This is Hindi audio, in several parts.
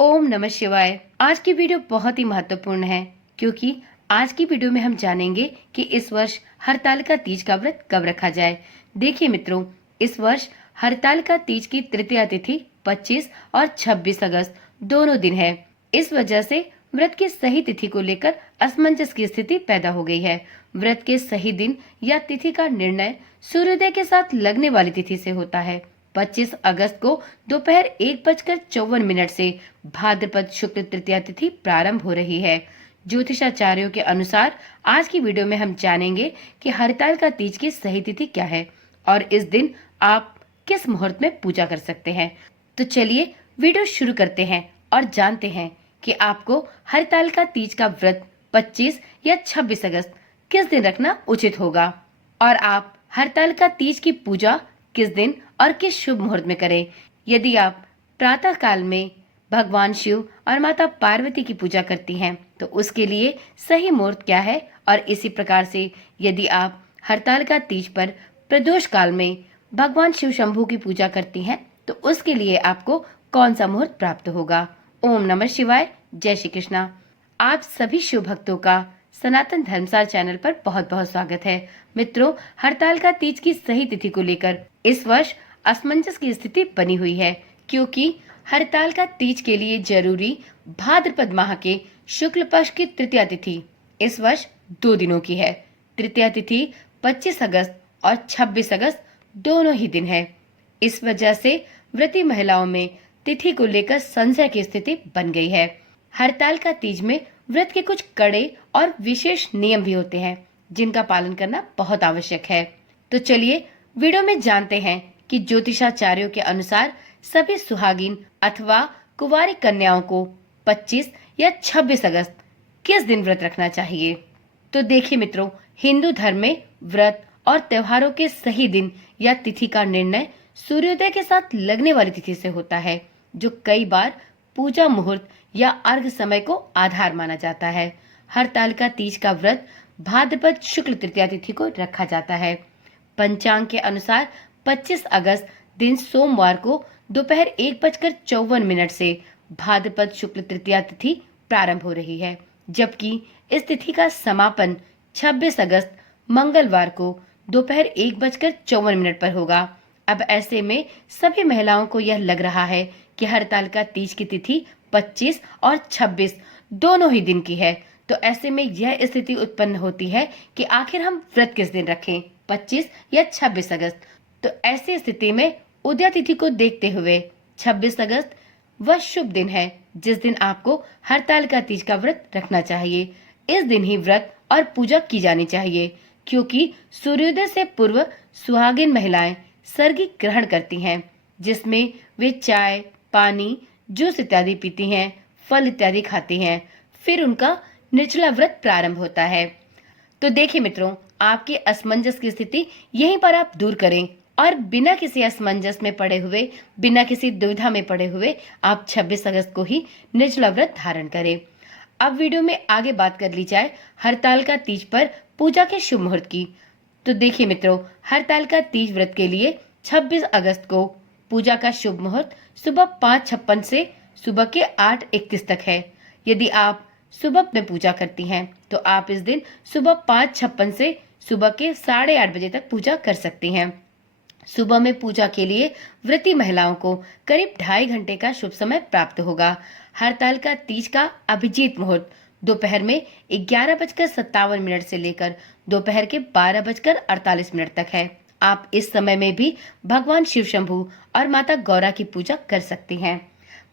ओम नमः शिवाय। आज की वीडियो बहुत ही महत्वपूर्ण है क्योंकि आज की वीडियो में हम जानेंगे कि इस वर्ष हरतालिका तीज का व्रत कब रखा जाए। देखिए मित्रों, इस वर्ष हरतालिका तीज की तृतीया तिथि 25 और 26 अगस्त दोनों दिन है। इस वजह से व्रत की सही तिथि को लेकर असमंजस की स्थिति पैदा हो गई है। व्रत के सही दिन या तिथि का निर्णय सूर्योदय के साथ लगने वाली तिथि से होता है। 25 अगस्त को दोपहर 1:54 से भाद्रपद शुक्ल तृतीया तिथि प्रारंभ हो रही है। ज्योतिषाचार्यों के अनुसार आज की वीडियो में हम जानेंगे कि हरतालिका तीज की सही तिथि क्या है और इस दिन आप किस मुहूर्त में पूजा कर सकते हैं। तो चलिए वीडियो शुरू करते हैं और जानते हैं कि आपको हरतालिका तीज का व्रत 25 या 26 अगस्त किस दिन रखना उचित होगा और आप हरतालिका तीज की पूजा किस दिन और किस शुभ मुहूर्त में करें। यदि आप प्रातः काल में भगवान शिव और माता पार्वती की पूजा करती हैं तो उसके लिए सही मुहूर्त क्या है, और इसी प्रकार से यदि आप हरतालिका तीज पर प्रदोष काल में भगवान शिव शंभू की पूजा करती हैं तो उसके लिए आपको कौन सा मुहूर्त प्राप्त होगा। ओम नमः शिवाय। जय श्री कृष्णा। आप सभी शिव भक्तों का सनातन धर्मसार चैनल पर बहुत बहुत स्वागत है। मित्रों, हरतालिका तीज की सही तिथि को लेकर इस वर्ष असमंजस की स्थिति बनी हुई है क्योंकि हरतालिका तीज के लिए जरूरी भाद्रपद माह के शुक्ल पक्ष की तृतीया तिथि इस वर्ष 2 दिनों की है। तृतीया तिथि 25 अगस्त और 26 अगस्त दोनों ही दिन है। इस वजह से व्रती महिलाओं में तिथि को लेकर संशय की स्थिति बन गई है। हरतालिका तीज में व्रत के कुछ कड़े और विशेष नियम भी होते हैं जिनका पालन करना बहुत आवश्यक है। तो चलिए वीडियो में जानते हैं कि ज्योतिषाचार्यों के अनुसार सभी सुहागिन अथवा कुंवारी कन्याओं को 25 या 26 अगस्त किस दिन व्रत रखना चाहिए। तो देखिए मित्रों, हिंदू धर्म में व्रत और त्योहारों के सही दिन या तिथि का निर्णय सूर्योदय के साथ लगने वाली तिथि से होता है, जो कई बार पूजा मुहूर्त या अर्घ समय को आधार माना जाता है। हरतालिका तीज का व्रत भाद्रपद शुक्ल तृतीया तिथि को रखा जाता है। पंचांग के अनुसार 25 अगस्त दिन सोमवार को दोपहर 1:54 से भाद्रपद शुक्ल तृतीया तिथि प्रारंभ हो रही है, जबकि इस तिथि का समापन 26 अगस्त मंगलवार को दोपहर 1:54 पर होगा। अब ऐसे में सभी महिलाओं को यह लग रहा है कि हरतालिका तीज की तिथि 25 और 26 दोनों ही दिन की है। तो ऐसे में यह स्थिति उत्पन्न होती है कि आखिर हम व्रत किस दिन रखें, 25 या 26 अगस्त। तो ऐसी स्थिति में उदया तिथि को देखते हुए 26 अगस्त वह शुभ दिन है जिस दिन आपको हरतालिका तीज का व्रत रखना चाहिए। इस दिन ही व्रत और पूजा की जानी चाहिए क्योंकि सूर्योदय से पूर्व सुहागिन महिलाएं सर्गी ग्रहण करती हैं, जिसमें वे चाय, पानी, जूस इत्यादि पीती हैं, फल इत्यादि खाती हैं। फिर उनका निर्जला व्रत प्रारंभ होता है। तो देखिए मित्रों, आपकी असमंजस की स्थिति यहीं पर आप दूर करें और बिना किसी असमंजस में पड़े हुए, बिना किसी दुविधा में पड़े हुए आप 26 अगस्त को ही निर्जला व्रत धारण करें। अब वीडियो में आगे बात कर ली जाए हरतालिका तीज पर पूजा के शुभ मुहूर्त की। तो देखिए मित्रों, हरतालिका तीज व्रत के लिए 26 अगस्त को पूजा का शुभ मुहूर्त सुबह 5:56 से सुबह के 8:31 तक है। यदि आप सुबह में पूजा करती हैं तो आप इस दिन सुबह 5:56 से सुबह के 8:30 बजे तक पूजा कर सकती हैं। सुबह में पूजा के लिए व्रती महिलाओं को करीब 2.5 घंटे का शुभ समय प्राप्त होगा। हरतालिका तीज का अभिजीत मुहूर्त दोपहर में 11:57 से लेकर दोपहर के 12:48 तक है। आप इस समय में भी भगवान शिव शंभू और माता गौरा की पूजा कर सकती हैं।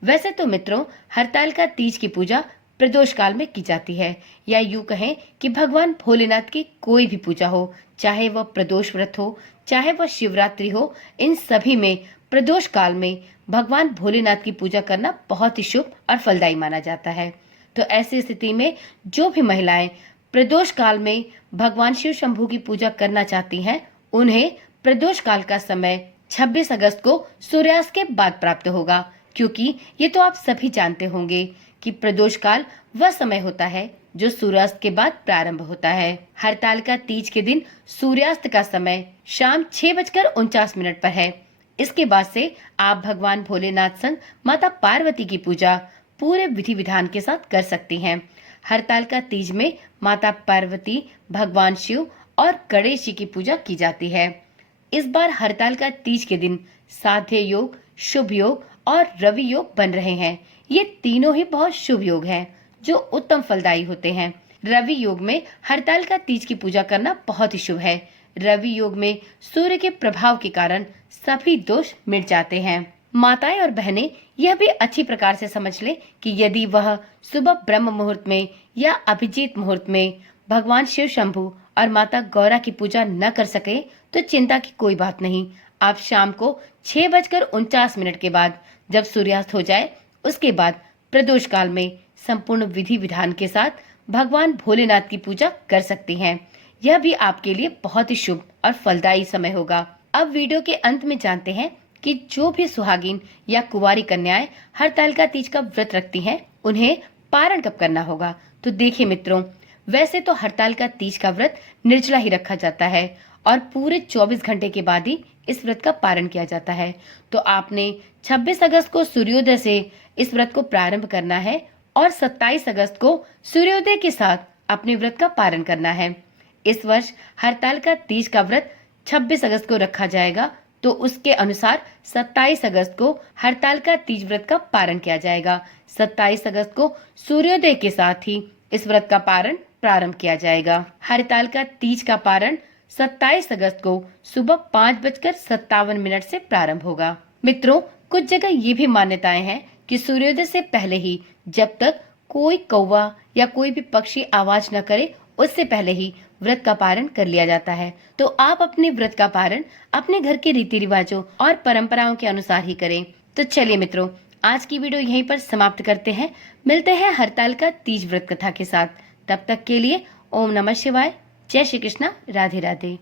वैसे तो मित्रों, हरतालिका तीज की पूजा प्रदोष काल में की जाती है, या यूं कहें कि भगवान भोलेनाथ की कोई भी पूजा हो, चाहे वह प्रदोष व्रत हो, चाहे वह शिवरात्रि हो, इन सभी में प्रदोष काल में भगवान भोलेनाथ की पूजा करना बहुत ही शुभ और फलदायी माना जाता है। तो ऐसी स्थिति में जो भी महिलाएं प्रदोष काल में भगवान शिव शंभू की पूजा करना चाहती हैं, उन्हें प्रदोष काल का समय 26 अगस्त को सूर्यास्त के बाद प्राप्त होगा, क्योंकि ये तो आप सभी जानते होंगे कि प्रदोष काल वह समय होता है जो सूर्यास्त के बाद प्रारंभ होता है। हरतालिका तीज के दिन सूर्यास्त का समय शाम 6:49 पर है। इसके बाद से आप भगवान भोलेनाथ संग माता पार्वती की पूजा पूरे विधि विधान के साथ कर सकती हैं। हरतालिका तीज में माता पार्वती, भगवान शिव और गणेश जी की पूजा की जाती है। इस बार हरतालिका तीज के दिन साध्य योग, शुभ योग और रवि योग बन रहे हैं। ये तीनों ही बहुत शुभ योग हैं जो उत्तम फलदायी होते हैं। रवि योग में हरतालिका तीज की पूजा करना बहुत ही शुभ है। रवि योग में सूर्य के प्रभाव के कारण सभी दोष मिट जाते हैं। माताएं और बहनें यह भी अच्छी प्रकार से समझ लें कि यदि वह सुबह ब्रह्म मुहूर्त में या अभिजीत मुहूर्त में भगवान शिव शंभु और माता गौरा की पूजा न कर सके तो चिंता की कोई बात नहीं। आप शाम को 6:49 के बाद जब सूर्यास्त हो जाए उसके बाद प्रदोष काल में संपूर्ण विधि विधान के साथ भगवान भोलेनाथ की पूजा कर सकती हैं। यह भी आपके लिए बहुत ही शुभ और फलदायी समय होगा। अब वीडियो के अंत में जानते हैं कि जो भी सुहागिन या कुंवारी कन्याएं हरतालिका तीज का व्रत रखती हैं, उन्हें पारण कब करना होगा। तो देखिए मित्रों, वैसे तो हरतालिका तीज का व्रत निर्जला ही रखा जाता है और पूरे 24 घंटे के बाद ही इस व्रत का पारण किया जाता है। तो आपने 26 अगस्त को सूर्योदय से इस व्रत को प्रारंभ करना है और 27 अगस्त को सूर्योदय के साथ अपने व्रत का पारण करना है। इस वर्ष हरतालिका तीज का व्रत 26 अगस्त को रखा जाएगा, तो उसके अनुसार 27 अगस्त को हरतालिका तीज व्रत का पारण किया जाएगा। 27 अगस्त को सूर्योदय के साथ ही इस व्रत का पारण प्रारंभ किया जाएगा। हरतालिका तीज का पारण 27 अगस्त को सुबह 5:57 से प्रारंभ होगा। मित्रों, कुछ जगह ये भी मान्यताएं हैं कि सूर्योदय से पहले ही, जब तक कोई कौवा या कोई भी पक्षी आवाज न करे, उससे पहले ही व्रत का पारण कर लिया जाता है। तो आप अपने व्रत का पारण अपने घर के रीति रिवाजों और परंपराओं के अनुसार ही करें। तो चलिए मित्रों, आज की वीडियो यहीं पर समाप्त करते हैं। मिलते हैं हरतालिका तीज व्रत कथा के साथ। तब तक के लिए ओम नमः शिवाय, जय श्री कृष्णा, राधे राधे।